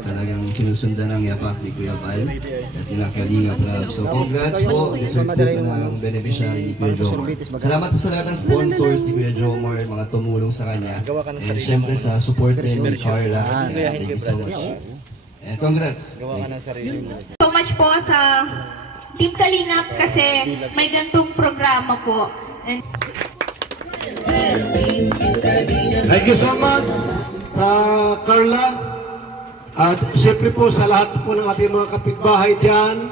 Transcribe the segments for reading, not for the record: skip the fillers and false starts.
talagang sinusundan ng yapak ni Kuya Val at nila Kalinga Prab. So congrats po, deserve po ng beneficiary ni Kuya Jomar. Salamat po sa lahat ng sponsors ni Kuya Jomar, mga tumulong sa kanya. And syempre sa support din ni Carla. Thank you so much. And congrats. So much po sa Team Kalingap kasi may gantong programa po. And Thank you so much, Carla. At siyempre po sa lahat po ng ating mga kapitbahay dyan,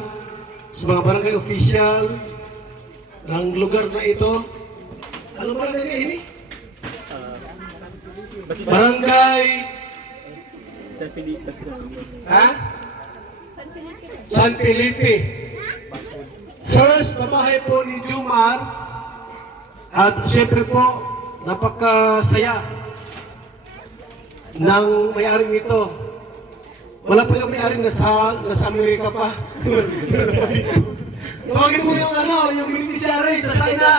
sa mga barangay official ng lugar na ito. Ano barangay na ini? Barangay San Felipe. First, babahay po ni Jomar. At siyempre po, napakasaya ng may-aring nito. Wala po yung may-aring nasa Amerika pa. Tawagin mo yung yung beneficiary sa China.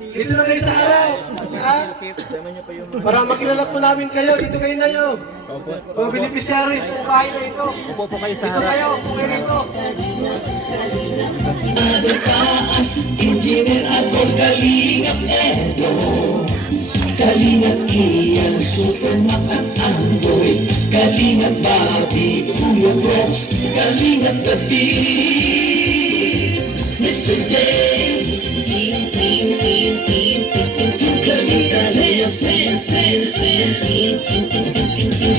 Dito na kayo sa harap. Para makilala po namin kayo, dito kayo na yun. Mga beneficiaries ng bahay na ito. Upo po kayo sa Dito harap. kayo, upo kayo rito. Taas, engineer ako, Kalingap Edo. Kalingap Ian, Supermac at Android. Kalingap Bobby, Kuya Brooks. Kalingap David, Mr. J. Kalingap dance, dance, dance, dance.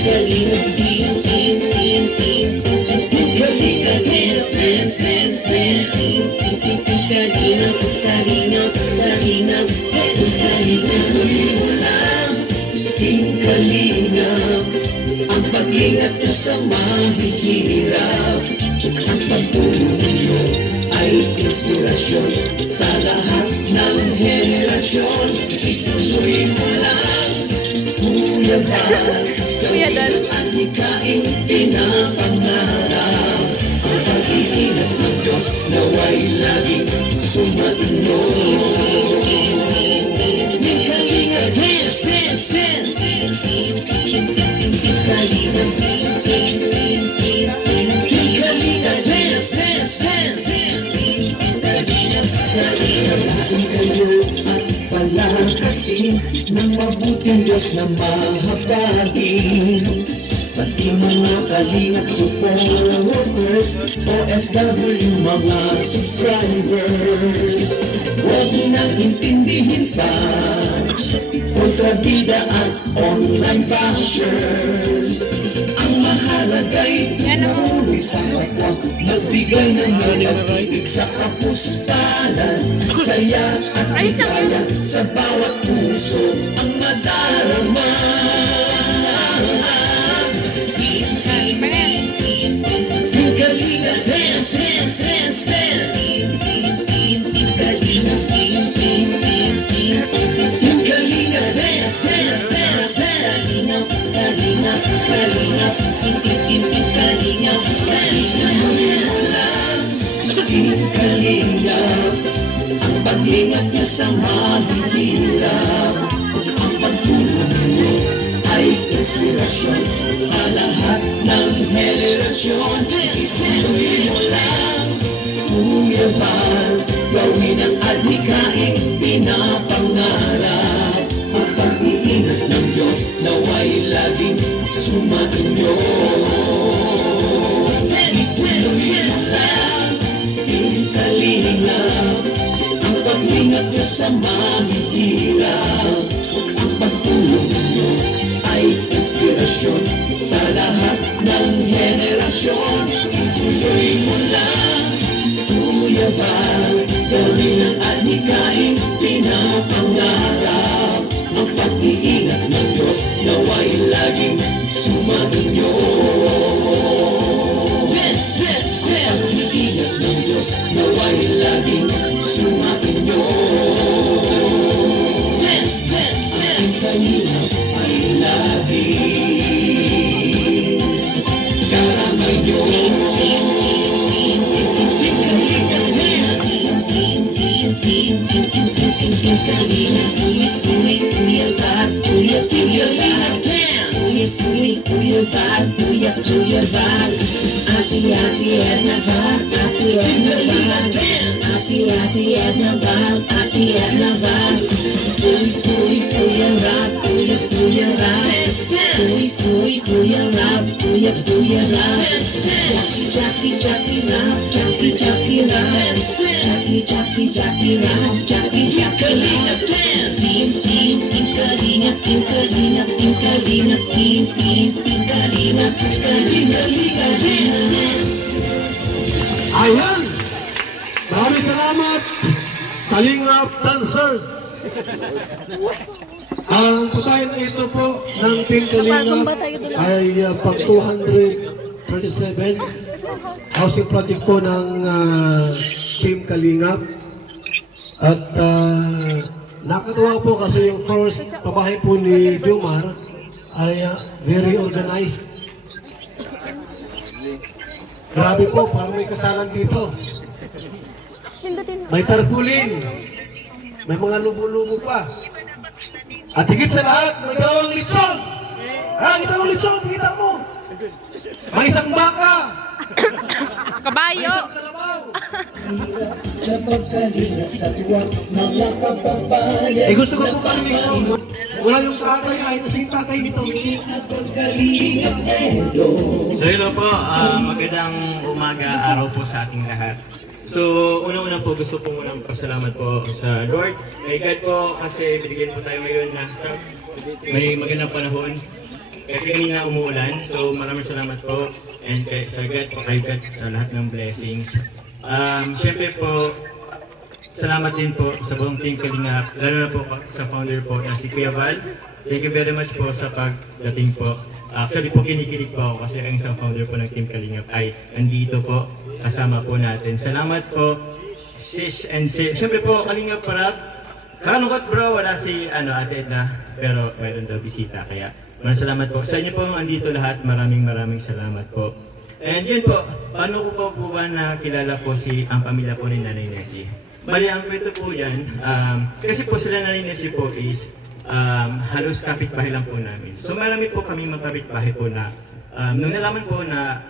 Kalingap Kalingap dance, dance, dance, dance. Kalingap, Kalingap, Kalingap, Kalingap mo lang. Team Kalingap, ang pag-ingat nyo sa mahihirap. Ang pagtulong ninyo ay inspirasyon sa lahat ng henerasyon. Ituloy mo lang, Kuya Val. Gawin ang hikaing pinapangarap. Ang pag-iingat ng Diyos naway laging sumainyo. Yung Kalingap dance, dance, dance. Kalingap, yung Kalingap dance, dance, dance. Kalingap, Kalingap, kung kayo at palakasin ng mabuting Diyos na mahabagin. Pati mga Kalingap supporters, OFW mga subscribers. Huwag nang intindihin pa kontrabida at online bashers. Ang mahalaga'y tumulong sa kapwa, magbigay ng pag-ibig sa kapuspalan. Saya at ligaya sa bawat puso ang madarama. Yung Kalingap dance, dance, dance, dance. Kalingap, yung Kalingap dance, dance, dance, dance. Kalingap, Kalingap, Kalingap dance. Yung Kalingap, ang pag-ingat niyo sa mahihirap. Ang pagtulong niyo ay inspirasyon sa lahat ng henerasyon. Ituloy mo lang, Kuya Val. Gawin ang adhikaing pinapangarap. Ang pag-iingat ng Diyos naway laging sumainyo. Ituloy mo lang, yung Kalingap, ang pag-ingat niyo sa mahihirap. Ang pagtulong niyo ay inspirasyon sa lahat ng henerasyon. Ituloy mo lang, Kuya Val. Gawin ang adhikaing pinapangarap. Ang pag-iingat ng Diyos naway laging sumainyo. Dance, dance, dance. Pag-iingat ng Diyos naway laging sumainyo. Dance, dance, dance. Kalingap ay laging karamay nyo. Kalingap dance. Kalingap, Kuya Val, Kuya Val dance. Kuya Val Kuya Val. Ate Edna Val, Ate Edna Val. Ate Edna Val, Ate Edna Val. Kuya Rap, Kuya Rap. Kuya Rap, Kuya Rap. Jackie Rap, Jackie Rap. Jackie Rap, Jackie Rap. Team Kalinga, Team Kalinga Dance. Ayan! Maraming salamat, Kalingap Dancers! Ang pagkain na ito po ng Team Kalingap ay pag 237 housing project po ng Team Kalingap. At nakatuwa po kasi yung first pabahay po ni Jomar ay very organized. Grabe po, parang may kasalan dito. May tarpulin, may mga lubo-lubo pa. At higit sa lahat, may dalawang litson. Kita mo litson, kita mo. May isang baka. Kabayo. Isang kalabaw. Sa pagkalinga sa tuwa mga kababayan. Gusto ko po parinig ko. Wala yung tatay, ay nasa yung tatay nito. Pagkalinga Endo. So hello po, magandang umaga, araw po sa ating lahat. So una-una po gusto po munang pasalamat po sa Lord. Kay God po kasi binigyan po tayo ngayon na may magandang panahon. Kasi kanina umuulan, so maraming salamat po. And sa God po, kay God sa lahat ng blessings. Siyempre po, salamat din po sa buong Team Kalingap, lalo na po sa founder po na si Kuya Val. Thank you very much po sa pagdating po. Actually po kinikilig po ako kasi ang isang founder po ng Team Kalingap ay andito po, kasama po natin. Salamat po, sis and sis. Siyempre po, Kalingap Parap. Kalungkot bro, wala si Ate Edna, pero mayroon daw bisita. Kaya maraming salamat po. Sa inyo po andito lahat, maraming salamat po. And yun po, paano ko po ba nakilala po ang pamilya po ni Nanay Nessie? Bali, ang kwento po yan, kasi po sila Nanay Nessie po is halos kapitbahay lang po namin. So marami po kami mga kapitbahay po na nung nalaman po na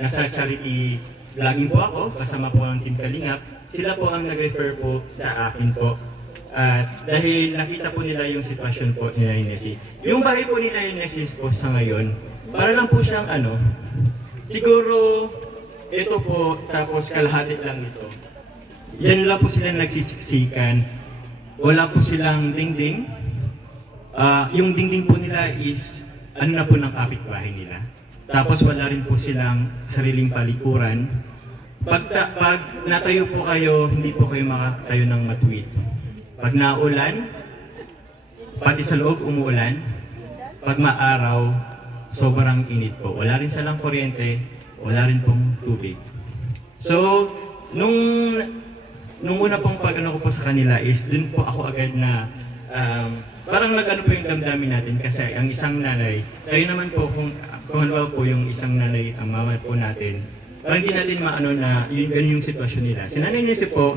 nasa charity vlogging po ako, kasama po ang Team Kalingap, sila po ang nag-refer po sa akin po. At dahil nakita po nila yung sitwasyon po ni Nanay Nessie. Yung bahay po ni Nanay Nessie po sa ngayon, para lang po siyang siguro ito po tapos kalahati lang ito. Yan lang po sila nagsisiksikan. Wala po silang dingding. Yung dingding po nila is na po ng kapitbahay nila. Tapos wala rin po silang sariling palikuran. Pag natayo po kayo, hindi po kayo makatayo ng matuwid. Pag naulan, pati sa loob umuulan. Pag maaraw, sobrang init po. Wala rin silang kuryente, wala rin pong tubig. So, nung una pong ko po sa kanila is dun po ako agad na parang nag-ano po yung damdamin natin kasi ang isang nanay, tayo naman po kung halimbawa po yung isang nanay, ang mama po natin, parang hindi natin maano na ganun yung sitwasyon nila. Si Nanay Nessie po,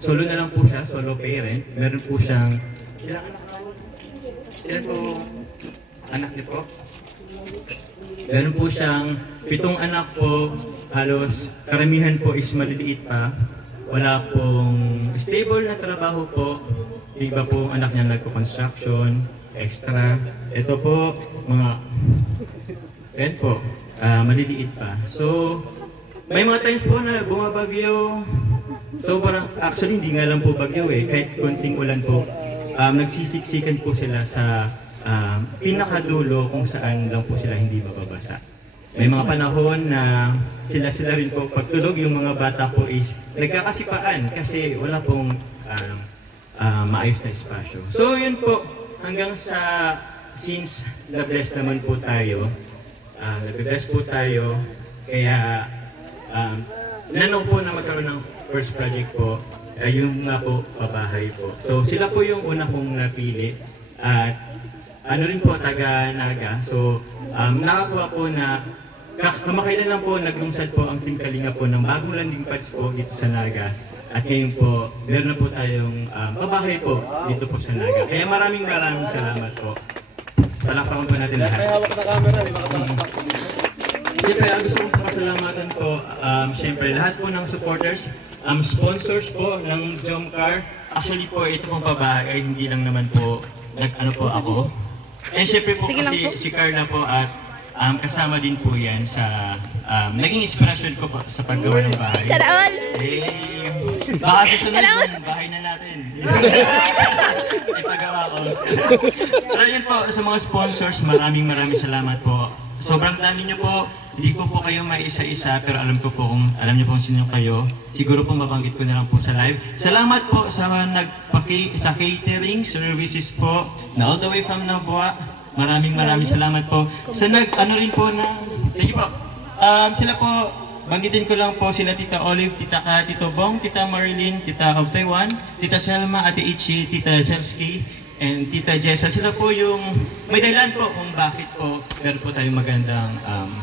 solo na lang po siya, solo parent. Meron po siyang, ilang anak na po? Ilan po anak niyo po? Meron po siyang 7 anak po, halos karamihan po is maliliit pa. Wala pong stable na trabaho po. Iba po anak niya nagpo-construction, extra. Ito po, yan po, maliliit pa. So, may mga times po na bumabagyo. So parang, actually hindi nga lang po bagyo kahit konting ulan po. Nagsisiksikan po sila sa pinakadulo kung saan lang po sila hindi mababasa. May mga panahon na sila rin po pagtulog, yung mga bata po is nagkakasipaan kasi wala pong maayos na espasyo. So yun po, hanggang sa since na-bless naman po tayo, nag-bless po tayo, kaya nanaw po na magkaroon ng first project po, yung nga po, pabahay po. So sila po yung una kong napili at rin po, taga-Naga. So nakakuha po na kamakailan lang po naglungsad po ang Team Kalinga po ng bagong landing pads po dito sa Naga. At ngayon po, meron na po tayong pabahay po dito po sa Naga. Kaya maraming salamat po. Palakpakan po natin lahat. May hawak na camera, di ba? Siyempre, gusto kong pasalamatan po, siyempre, lahat po ng supporters, sponsors po ng Jomcar. Actually po, ito pong babae ay hindi lang naman po nag-ano po ako. And siyempre po Sige lang kasi po. si Carla po at kasama din po yan sa naging inspirasyon ko po sa paggawa ng bahay. Taraol! Baka susunod yung bahay na natin. Ipagawa ko. Pero yun po, sa mga sponsors, maraming salamat po. Sobrang dami niyo po. Hindi ko po kayo maisa-isa, pero alam ko po kung alam niyo po kung sino kayo. Siguro po mabanggit ko na lang po sa live. Salamat po sa sa catering services po na all the way from Nabua. Maraming salamat po. Sa ano rin po na, thank you po. Sila po, banggitin ko lang po sila Tita Olive, Tita Ka, Tito Bong, Tita Marilyn, Tita of Taiwan, Tita Selma, Ate Ichi, Tita Zelski, and Tita Jessa. Sila po yung may dahilan po kung bakit po meron po tayong magandang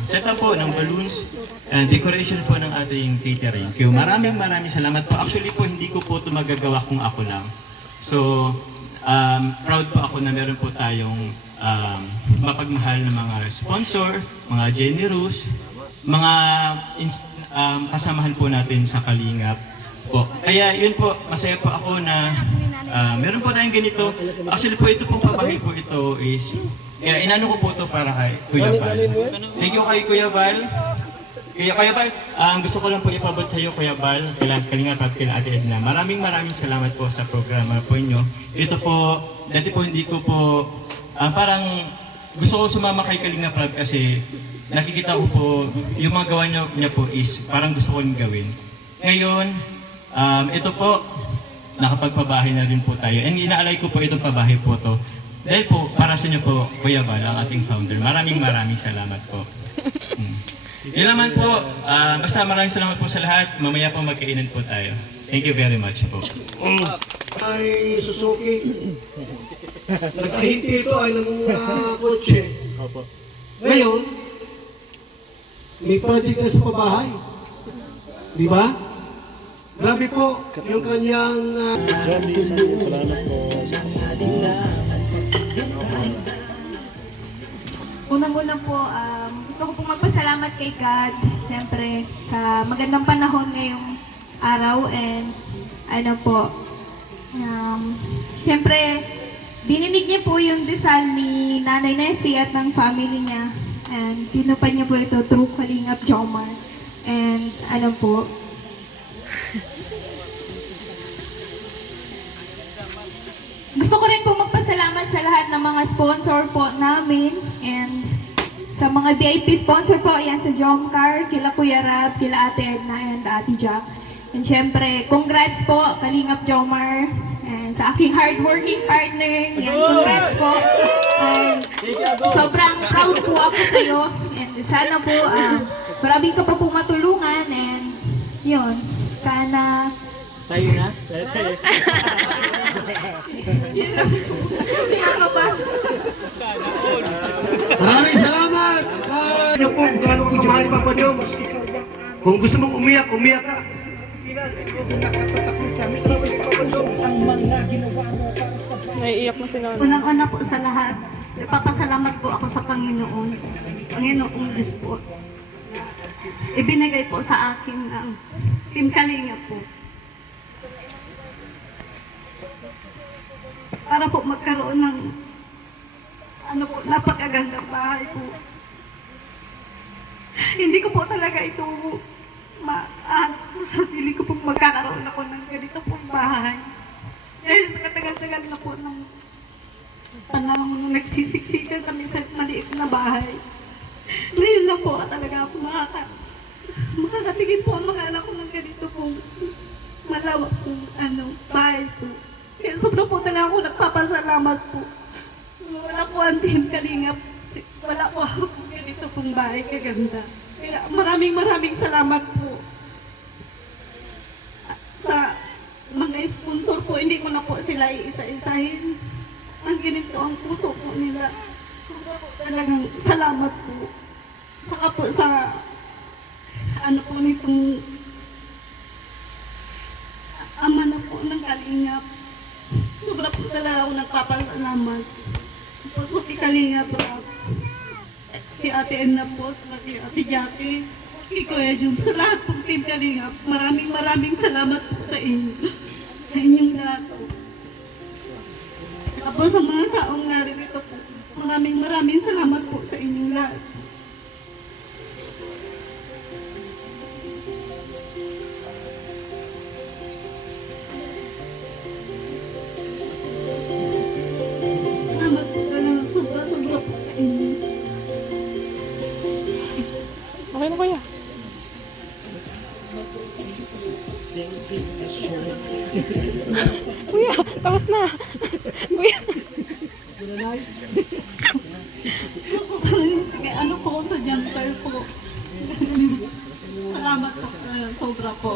setup po ng balloons and decoration po ng ating catering. Kaya maraming salamat po. Actually po, hindi ko po ito magagawa kung ako lang. So, proud po ako na meron po tayong mapagmahal na mga sponsor, mga generous, mga kasamahan po natin sa Kalingap po. Kaya yun po, masaya po ako na meron po tayong ganito. Actually po, ito pong pabahay po ito is, kaya inano ko po ito para kay Kuya Val. Thank you kay Kuya Val. Kuya Val, gusto ko lang po ipabot sa iyo, Kuya Val, kila Kalingap at kila Ate Edna. Maraming salamat po sa programa po inyo. Ito po, dati po hindi ko po, parang gusto ko sumama kay Kalingap Rab kasi nakikita ko po, yung mga gawa niya po is parang gusto ko rin gawin. Ngayon, ito po, nakapagpabahay na rin po tayo. And inaalay ko po itong pabahay po to. Dahil po, para sa inyo po, Kuya Val, ang ating founder. Maraming salamat po. Yun naman po, basta maraming salamat po sa lahat. Mamaya po magkainan po tayo. Thank you very much po. Ay Suzuki. Nagkahinti ito ay ng kotse. Ngayon, may project na sa pabahay. Di ba? Grabe po yung kanyang Unang-una po, gusto ko pong magpasalamat kay God, siyempre, sa magandang panahon ngayong araw and ano po, siyempre, dininig niya po yung dasal ni Nanay Nessie at ng family niya and pinupad niya po ito through Kalingap Jomar and ano po, gusto ko rin po magpasalamat sa lahat ng mga sponsor po namin and sa mga VIP sponsor po, yan sa Jomcar, kila Kuya Rab, kila Ate Edna and Ate Jack. And syempre, congrats po, Kalingap Jomar, and sa aking hardworking partner, yan, congrats po. And sobrang proud po ako sa iyo and sana po, marami ka pa po matulungan and yun, sana Tayo na? yun lang po. Kaya ka ba? maraming salamat! Ano po, gano'n ko kamahal Papa Joms? Kung gusto mong umiyak, umiyak ka. Naiiyak mo si Nona. Unang-una po sa lahat, ipapasalamat po ako sa Panginoon. Panginoong Diyos po. Ibinigay po sa akin ng Team Kalingap po. Para po magkaroon ng napakagandang bahay po. Hindi ko po talaga ito sarili ko po magkakaroon ako ng ganito pong bahay. Dahil sa katagal-tagal na po ng panahon nung nagsisiksikan kami sa maliit na bahay. Ngayon lang po talaga ako makakatigin po ang mga anak ko ng ganito pong malawak pong bahay po. Kaya sobrang po talaga ako nagpapasalamat po. Wala po ang Team Kalingap. Wala po ako ganito pong bahay kaganda. Kaya maraming salamat po. Sa mga sponsor po, hindi ko na po sila iisa-isahin. Ang ganito ang puso po nila. Sobrang po talagang salamat po. Saka po sa po nitong ama na po ng Kalingap. Sobrang po talaga ako nagpapasalamat. Po Kalingap. kay Ate Enna po, kay Ate Jackie, kay Kuya Jum, sa lahat pong Team Kalingap. Maraming salamat po sa inyo. Sa inyong lahat po. Tapos sa mga taong narito po, maraming salamat po sa inyong lahat. Salamat po talaga, sobra po sa inyo. Okay na kuya. Kuya, tapos na. Kuya. Sige, ano po sa jumper po. Salamat po, sobra po.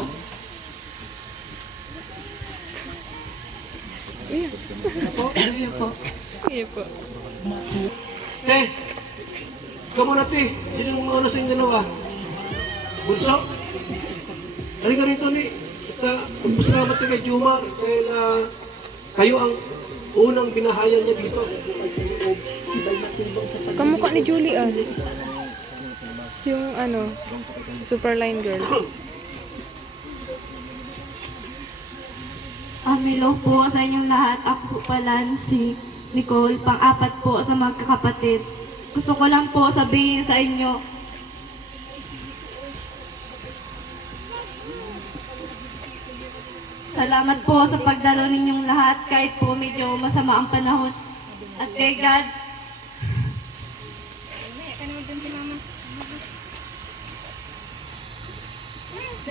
Kuya. Po, sige po. Kuya po. Ikaw muna, te. Sino yung mga sa inyong dalawa? Bunso? Halika rito, ni. Magpasalamat ka kay Jumar dahil kayo ang unang binahayan niya dito. Kamukha ni Julie yung Superline girl. Hello po sa inyong lahat. Ako po pala si Nicole, pang-apat po sa magkakapatid. Gusto ko lang po sabihin sa inyo, salamat po sa pagdalo ninyong lahat kahit po medyo masama ang panahon. At kay God,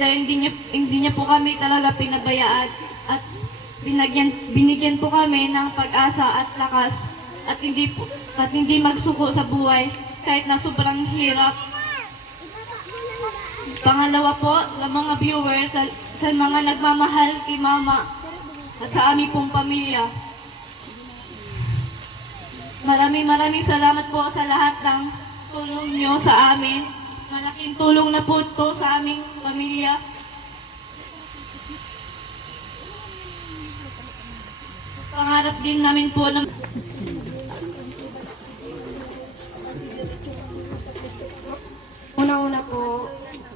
dahil hindi niya po kami talaga pinabayaan at binigyan po kami ng pag-asa at lakas at hindi magsuko sa buhay kahit na sobrang hirap. Pangalawa po, sa mga viewers, sa mga nagmamahal kay Mama at sa aming pong pamilya. Maraming salamat po sa lahat ng tulong nyo sa amin. Malaking tulong na po ito sa aming pamilya. Pangarap din namin po ng una-una po,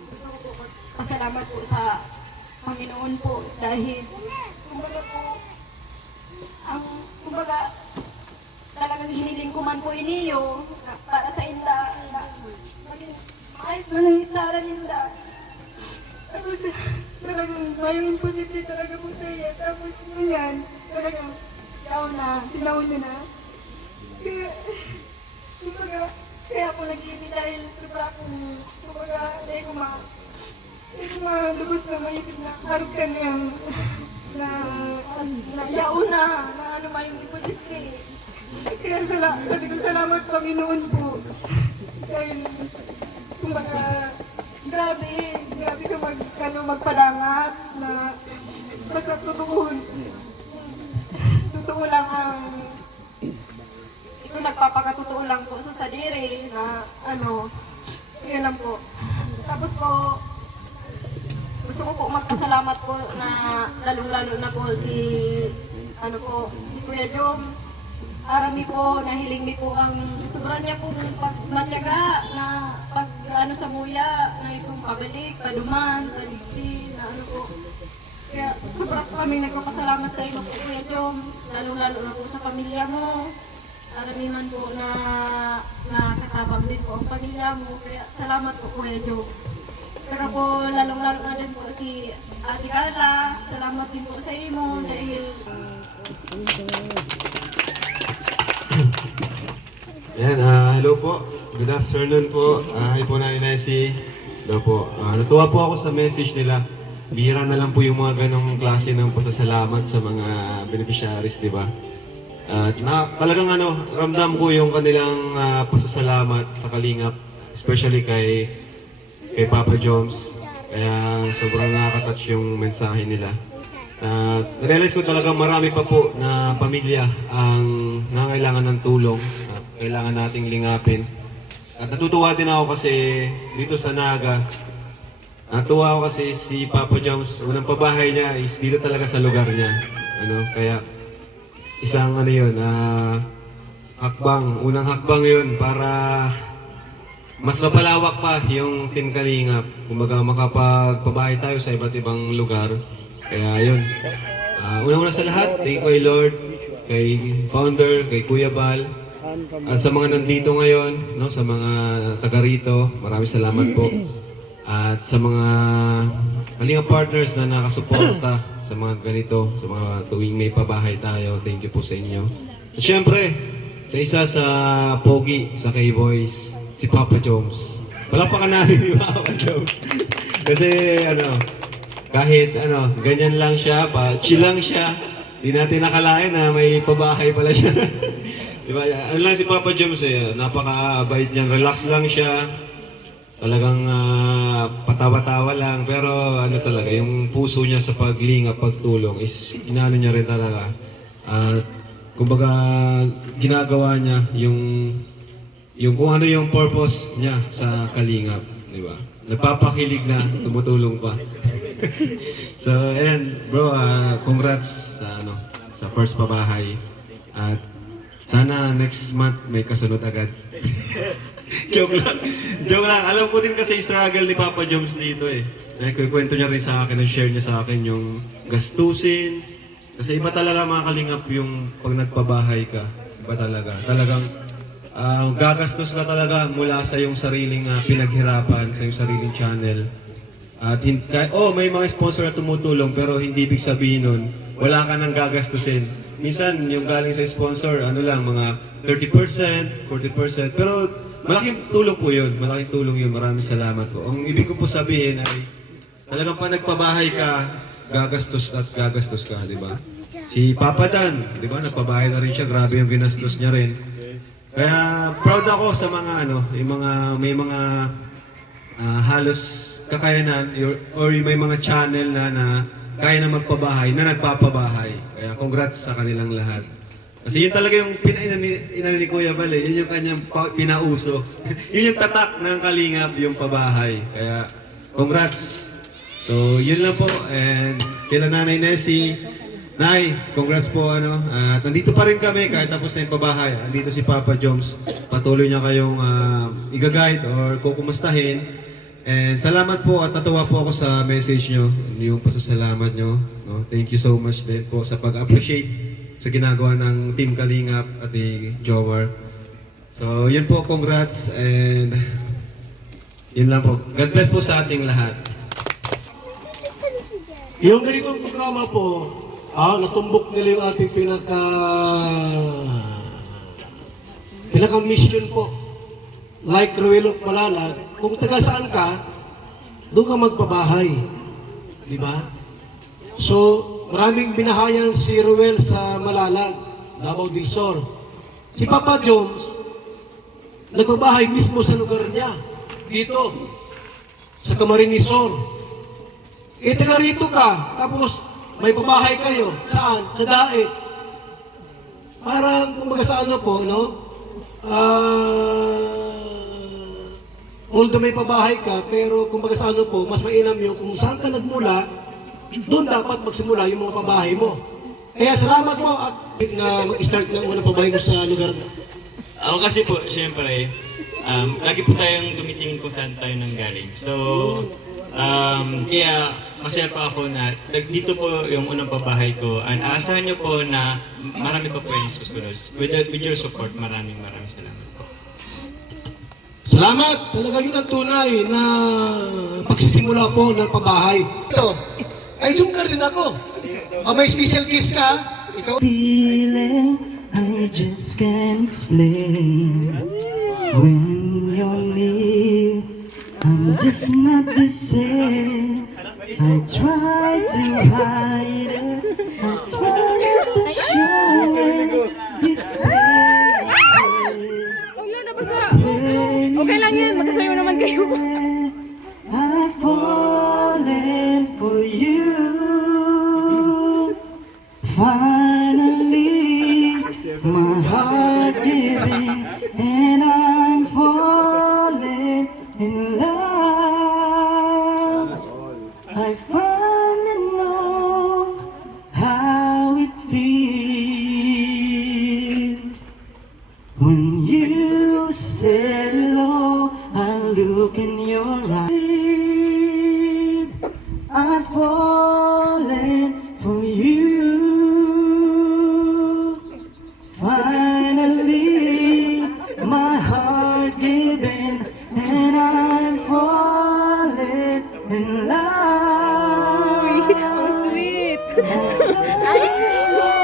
gusto ko po pasalamat po sa Panginoon po dahil kumbaga talagang hiniling ko man po iniyo para sa inda na maging ayos man ang istaran inda. Tapos talagang mayong imposible talaga po sa iya. Tapos ganyan, talagang tinawon niyo na. Kaya, kumbaga, kaya ako nag-ibig dahil sobra akong, kumbaga, dahil ko malubos na maisip na harap ka niyang na yaon na ano mayong imposible. Kaya sabi ko salamat Panginoon po. Dahil, kumbaga, grabe ka magpadangat na basta totoo lang ang ito nagpapakatotoo lang po sa sadiri na yun lang po. Tapos po, gusto ko po magpasalamat po na lalong-lalo na po si Kuya Joms. Arami po, nahiling mi po ang sobra niya pong pagmatyaga na sa muya, na itong pabalik, paduman, paligpin, na po. Kaya sobra po kami nagpapasalamat sa iyo po, Kuya Joms, lalong-lalo na po sa pamilya mo. Arami man po na nakatabang din po ang pamilya mo. Kaya salamat po, Kuya Joms. Kaya po, lalong-lalo na din po si Ate Carla. Salamat din po sa iyo dahil Yan, hello po. Good afternoon po. Hi po na Inesi. Hello po. Natuwa po ako sa message nila. Bihira na lang po yung mga ganong klase ng pasasalamat sa mga beneficiaries, di ba? At talagang ramdam ko yung kanilang pasasalamat sa Kalingap, especially kay Papa Joms. Kaya sobrang nakaka-touch yung mensahe nila. Narealize ko talaga marami pa po na pamilya ang nangailangan ng tulong at kailangan nating lingapin. At natutuwa din ako kasi dito sa Naga, natuwa ako kasi si Papa Joms, unang pabahay niya is dito talaga sa lugar niya. Kaya isang unang hakbang yun para mas mapalawak pa yung Team Kalingap. Kumbaga makapagpabahay tayo sa iba't ibang lugar. Kaya yun. Unang-una sa lahat, thank you kay Lord, kay Founder, kay Kuya Bal, at sa mga nandito ngayon, no, sa mga taga rito, maraming salamat po. At sa mga Kalingap partners na nakasuporta sa mga ganito, sa mga tuwing may pabahay tayo, thank you po sa inyo. At syempre, sa isa sa Pogi, sa K-Boys, si Papa Jones. Palakpakan natin si Papa Jones. Kasi kahit ganyan lang siya, chill lang siya. Di natin nakalain na may pabahay pala siya. Diba? Ano lang si Papa Jones napakabait niyan, relax lang siya. Talagang patawa-tawa lang. Pero talaga, yung puso niya sa paglinga, pagtulong is inano niya rin talaga. Kumbaga, ginagawa niya yung kung ano yung purpose niya sa Kalingap, di ba? Nagpapakilig na, tumutulong pa. So, and bro, congrats sa first pabahay. At sana next month may kasunod agad. Joke lang. Joke lang. Alam ko din kasi yung struggle ni Papa Jones dito eh. Kwento niya rin sa akin, share niya sa akin yung gastusin. Kasi iba talaga mga Kalingap yung pag nagpabahay ka. Iba talaga. Talagang gagastos ka talaga mula sa yung sariling pinaghirapan, sa yung sariling channel. At may mga sponsor na tumutulong pero hindi ibig sabihin nun, wala ka nang gagastusin. Minsan yung galing sa sponsor, mga 30%, 40%, pero malaking tulong po yun, malaking tulong yun, maraming salamat po. Ang ibig ko po sabihin ay, talagang pa nagpabahay ka, gagastos at gagastos ka, di ba? Si Papa Dan, di ba, nagpabahay na rin siya, grabe yung ginastos niya rin. Kaya proud ako sa mga may mga halos kakayanan or may mga channel na kaya na magpabahay, na nagpapabahay. Kaya congrats sa kanilang lahat. Kasi yun talaga yung inano ni Kuya Bal, yun yung kanyang pinauso. Yun yung tatak ng Kalingap, yung pabahay. Kaya congrats. So yun lang po, and kila Nanay Nessie, Nay, congrats po at nandito pa rin kami kahit tapos na yung pabahay. Nandito si Papa Jones. Patuloy niya kayong i-guide or kukumustahin. And salamat po at natuwa po ako sa message nyo, yung pasasalamat nyo. No? Thank you so much din po sa pag-appreciate sa ginagawa ng Team Kalingap at ni Jomar. So yun po, congrats and yun lang po. God bless po sa ating lahat. Yung ganitong programa po, natumbok nila yung ating pinaka-mission po. Like Ruel of Malalag, kung taga saan ka, doon ka magpabahay. Di ba? So, maraming binahayan si Ruel sa Malalag, Davao del Sur. Si Papa Jones, nagpabahay mismo sa lugar niya, dito, sa Camarines Sur. Taga rito ka, tapos may pabahay kayo. Saan? Sa Daet. Parang, kumbaga sa although may pabahay ka, pero kumbaga sa mas mainam yung kung saan ka nagmula, doon dapat magsimula yung mga pabahay mo. Kaya salamat mo at na mag-start ng unang pabahay mo sa lugar mo. Ako kasi po, syempre, lagi po tayong tumitingin kung saan tayo nanggaling. So, kaya masaya pa ako na dito po yung unang pabahay ko. And aasahan nyo po na marami pa po yung susunod. With your support, maraming salamat po. Salamat! Talaga yun ang tunay na pagsisimula po ng pabahay. Ito, ay doon ka rin ako. May special guest ka? Ikaw? Feeling I just can't explain. When you're near, I'm just not the same. I try to hide it, I try not to show it. It's crazy. Okay lang yan, magkasayo naman kayo. I've fallen for you. Finally, my heart giving, and I'm falling in love. I finally know how it feels when you say hello. I your eyes. I've fallen for you. Finally, my heart gave in, and I'm falling in love. Ang sweet.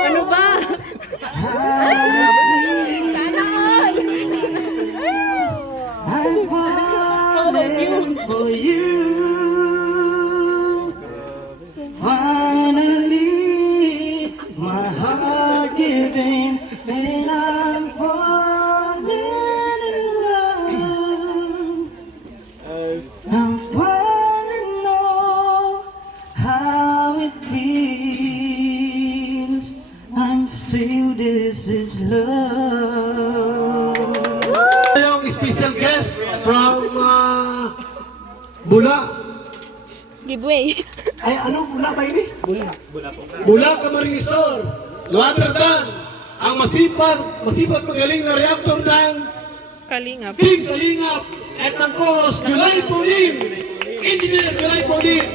Ano ba? Sana all. I'm falling for you. Finally, my heart giving, and I'm falling in love. I'm falling know how it feels. I'm feel this is love. Yung special guest from Bula. Giveaway. Ay, ano? Bula ba ini? Bula Camarinesor. Luaterdan. Ang masipag magaling na reactor ng Kalingap. Team Kalingap at ng co-host July Paulim. Engineer July Paulim.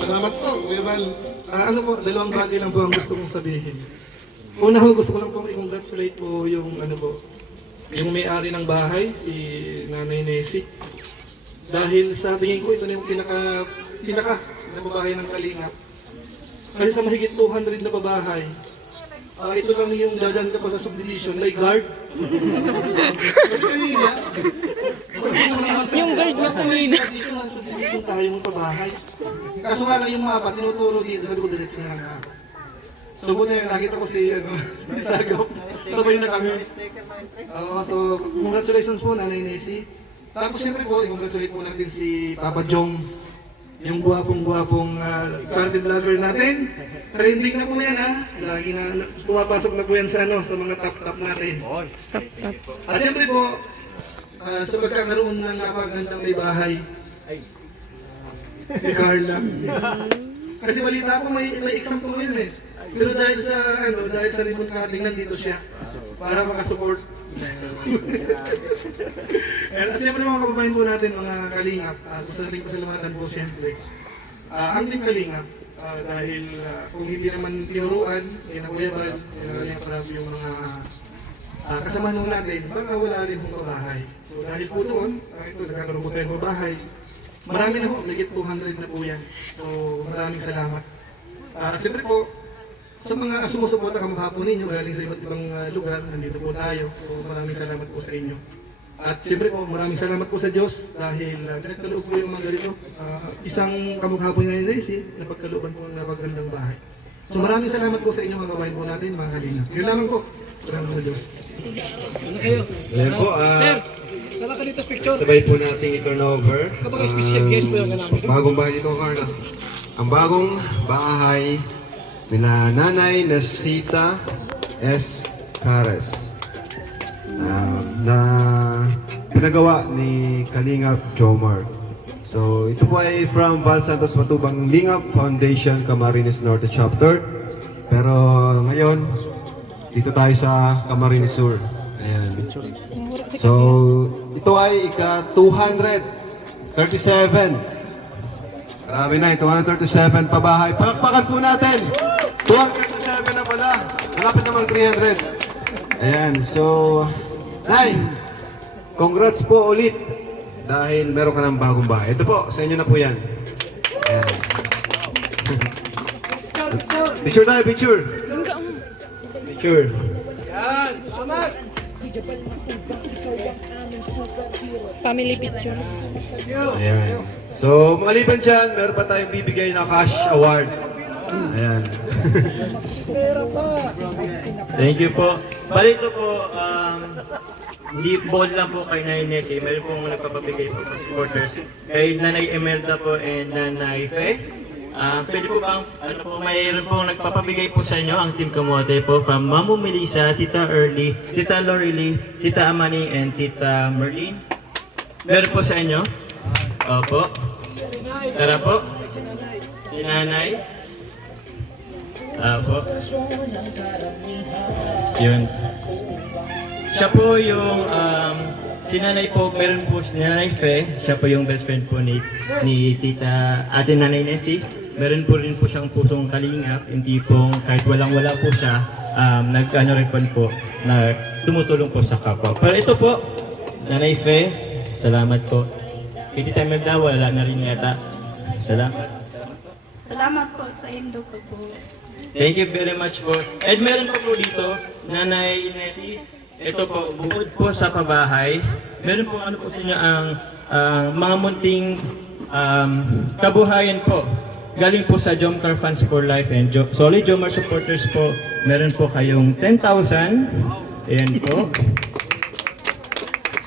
Salamat po, Kuya Val. Ano po, dalawang bagay lang po ang gusto kong sabihin. Una ho, gusto ko lang pong i-congratulate po yung yung may-ari ng bahay, si Nanay Nessie. Dahil sa tingin ko, ito na yung pinaka na babahay ng Kalingap. Kasi sa mahigit 200 na babahay, ito lang yung dadaan ka pa sa subdivision, may guard. Kasi kanina, Yung guard mo kanina. dito lang subdivision tayo ng pabahay. Kaso nga lang yung mapa, tinuturo dito, sabi ko diretso na lang ako. So buti na nakita ko si Sagap. Sabay na kami. So congratulations po Nanay Nessie. Tapos siyempre po, i-congratulate po natin si Papa Jones. Yung guwapong charity vlogger natin. Trending na po yan ha. Lagi na pumapasok na po yan sa mga top natin. At siyempre po, sa pagkakaroon ng napagandang may bahay, si Carla. Kasi balita ko may exam po ngayon eh. Pero dahil sa remote cutting, nandito siya para makasupport. At siyempre mga kababayan po natin, mga Kalingap, gusto natin pasalamatan po siyempre. Ang Team Kalingap, dahil kung hindi naman tinuruan, na Kuya Val, parang yung mga kasama nung natin, baka wala rin pong bahay. So dahil po doon, ito nagkakaroon po tayo ng bahay. Marami na po, legit 200 na po yan. So maraming salamat. At siyempre po, sa mga sumusuporta kamukha po ninyo, galing sa iba't ibang lugar, nandito po tayo. So maraming salamat po sa inyo. At siyempre po, maraming salamat po sa Diyos dahil pinagkaloob po yung mga ganito. Isang kamukha po niya yung Nessie, napagkalooban po ng napagandang bahay. So maraming salamat po sa inyo mga kabayan po natin, mga Kalingap. Yun lamang po. Salamat po sa Diyos. Ayan po, sabay po nating i-turn over. Bagong bahay dito, Carla. Ang bagong bahay nila Nanay Nesita S. Cares na pinagawa ni Kalingap Jomar. So ito po ay from Val Santos Matubang Lingap Foundation Camarines Norte Chapter. Pero ngayon dito tayo sa Camarines Sur. Ayan. So ito ay ika-237. Marami na, 237 pabahay. Palakpakan po natin. 237 na pala. Malapit na mag 300. Ayan, so Nay, congrats po ulit dahil meron ka ng bagong bahay. Ito po, sa inyo na po yan. Ayan. Picture tayo, picture. Picture. Family picture. Ayan. So, maliban dyan, meron pa tayong bibigay na cash award. Ayan. Thank you po. Balik ito po, hindi ball lang po kay Nanay Nessie. Meron pong nagpapabigay po ng supporters. Kay Nanay Emelda po and Nanay Fe. Pwede po bang, mayroon pong nagpapabigay po sa inyo ang Team Kamote po from Mamu Melissa, Tita Early, Tita Loreline, Tita Amani, and Tita Merlin. Meron po sa inyo? Opo. Tara po. Si Nanay. Opo. Yun. Siya po yung si Nanay po, meron po si Nanay Fe, siya po yung best friend po ni Tita Ate Nanay Nessie. Meron po rin po siyang pusong kalingap, hindi po kahit walang-wala po siya, nag-ano rin po, na tumutulong po sa kapwa. Pero ito po, Nanay Fe, salamat po. Hindi tayo wala na rin yata. Salamat. Salamat po sa indo ko po. Thank you very much po. And meron po dito, Nanay Nessie, ito po, bukod po sa pabahay, meron po ano po sa inyo ang mga munting kabuhayan po. Galing po sa Jomcar Fans for Life and Solid Jomar supporters po, meron po kayong 10,000. Ayan po.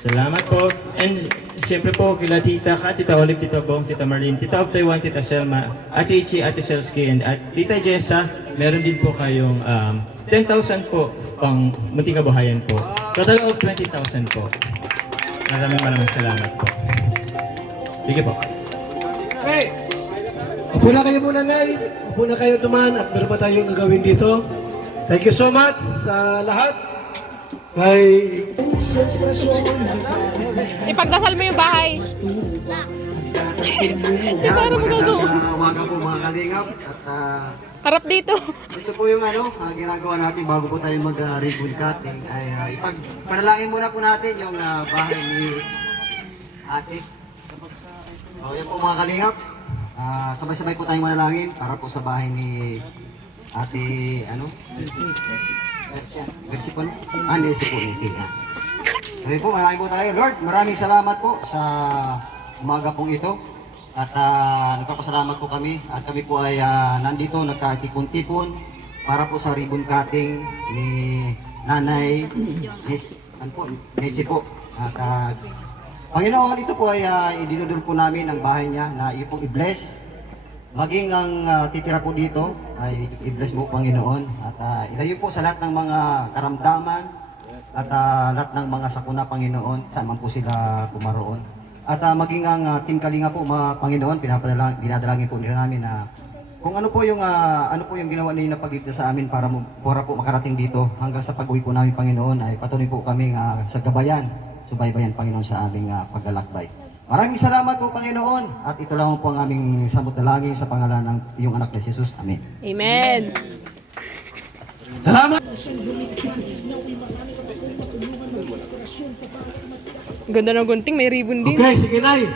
Salamat po. And siyempre po, kila Tita Kat, Tita Olive, Tita Bong, Tita Marlene, Tita of Taiwan, Tita Selma, Ate Ichi, Ate Selsky, and Tita Jessa, meron din po kayong 10,000 po pang munting kabuhayan po. Total of 20,000 po. Maraming salamat po. Sige po. Okay. Upo na kayo muna, Nay. Upo na kayo tuman at meron pa tayong gagawin dito. Thank you so much sa lahat. Kay Ipagdasal mo yung bahay. Para mo gagawin. Umaga po mga kalingap at Harap dito. ito po yung ginagawa natin bago po tayo mag-ribbon cutting ay panalangin muna po natin yung bahay ni ate. Yan po mga kalingap. Sabay-sabay po tayong manalangin para po sa bahay ni ate Versi po, Nesi po, Nesi. Sabi po, maraming po tayo. Lord, maraming salamat po sa umaga pong ito. At nagpapasalamat po kami. At kami po ay nandito, nagkatipon-tipon para po sa ribbon cutting ni Nanay Nesi po. At Panginoon, ito po ay idinudul po namin ang bahay niya na iyo pong i-bless. Maging ang titira po dito ay i-bless mo Panginoon at ilayo po sa lahat ng mga karamdaman at lahat ng mga sakuna Panginoon saan man po sila pumaroon. At maging ang Team Kalinga po mga Panginoon, dinadalangin po nila namin na kung ano po yung ginawa ninyo na pagligtas sa amin para po makarating dito hanggang sa pag-uwi po namin Panginoon ay patuloy po kami sa gabayan, subaybayan Panginoon sa aming paglalakbay. Maraming salamat po Panginoon at ito lang po ang aming samot dalangin sa pangalan ng iyong anak na Jesus. Amen. Amen. salamat. Ganda ng gunting, may ribbon din. Okay, sige Nay.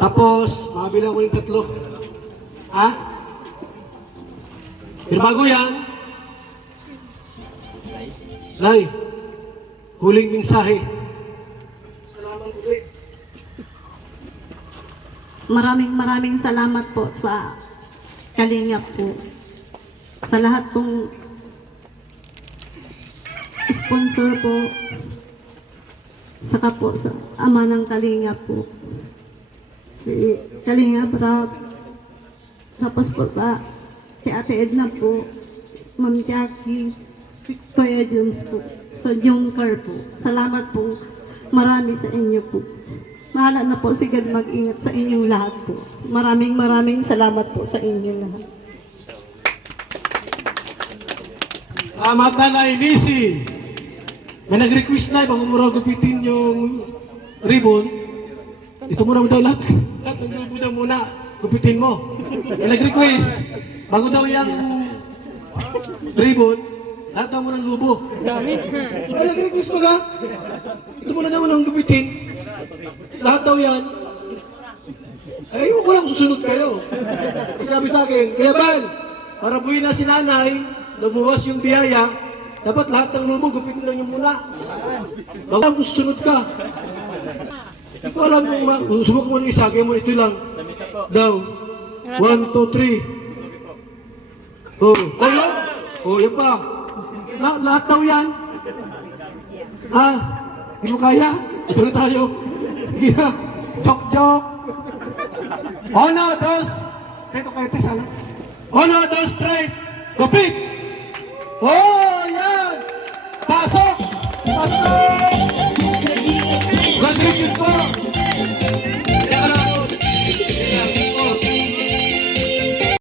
Tapos, makabilang ko yung 3. Ha? Pero bago yan, Nay, huling mensahe. Maraming salamat po sa Kalingap po. Sa lahat pong sponsor po. Saka po sa ama ng Kalingap po. Si Kalingap Rap. Tapos po sa si Ate Edna po. Ma'am Jackie. Kuya Jones po. Sa Jomcar po. Salamat po. Marami sa inyo po. Mahala na po si God mag-ingat sa inyong lahat po. Maraming salamat po sa inyong lahat. Salamat Nanay Nesi. May nag-request na, bago mo raw gupitin yung ribbon. Ito mo daw lahat. Lahat ng ribbon daw muna, gupitin mo. May nag-request, bago daw yung ribbon, lahat daw mo ng lubo. May nag-request mo ka? Ito mo na daw ng gupitin. Lahat daw yan. Ay, ko lang susunod kayo. Sabi sa akin, kaya Bal, para buhay na si nanay, nabuwas yung biyaya, dapat lahat ng lubo, gupitin lang yung muna. Baka kung susunod ka. Hindi ko alam kung subok mo ng isa, kaya mo ito lang. Daw. 1, 2, 3. Oh, yan? Oh, yan pa. Lahat daw yan. Hindi mo kaya? Ito na tayo. Sige na. Joke. 1, 2. Ito kayo, Tess, ano? 1, 2, 3. Gupit! Oh, yan! Pasok! Congratulations po!